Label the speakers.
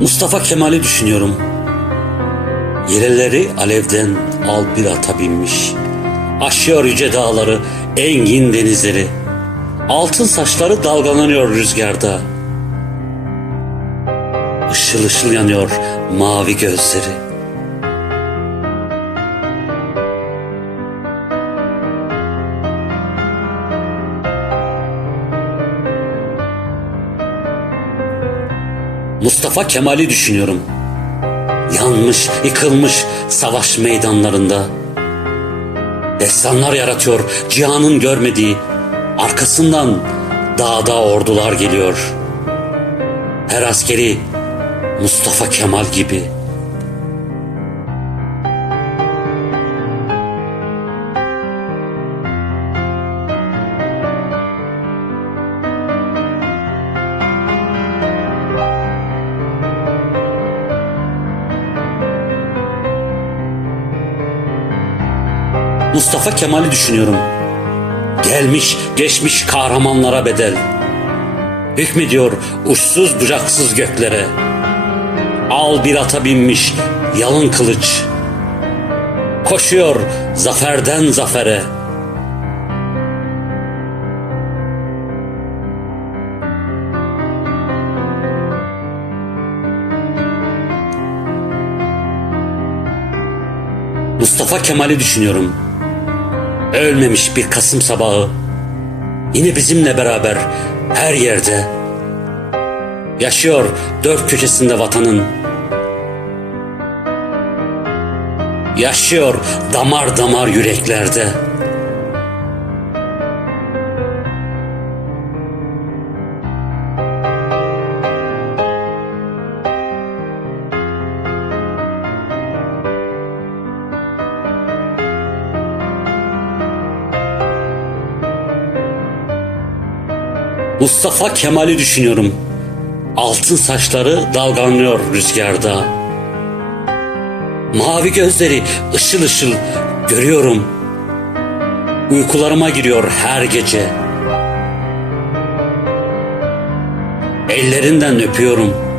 Speaker 1: Mustafa Kemal'i düşünüyorum. Yeleleri alevden al bir ata binmiş. Aşıyor yüce dağları, engin denizleri. Altın saçları dalgalanıyor rüzgarda. Işıl ışıl yanıyor mavi gözleri. Mustafa Kemal'i düşünüyorum. Yanmış, yıkılmış savaş meydanlarında. Destanlar yaratıyor cihanın görmediği. Arkasından dağda ordular geliyor. Her askeri Mustafa Kemal gibi. Mustafa Kemal'i düşünüyorum. Gelmiş geçmiş kahramanlara bedel. Hükmediyor uçsuz bucaksız göklere. Al bir ata binmiş yalın kılıç. Koşuyor zaferden zafere. Mustafa Kemal'i düşünüyorum. Ölmemiş bir Kasım sabahı. Yine bizimle beraber her yerde. Yaşıyor dört köşesinde vatanın. Yaşıyor damar damar yüreklerde. Mustafa Kemal'i düşünüyorum. Altın saçları dalgalanıyor rüzgarda. Mavi gözleri ışıl ışıl görüyorum. Uykularıma giriyor her gece. Ellerinden öpüyorum.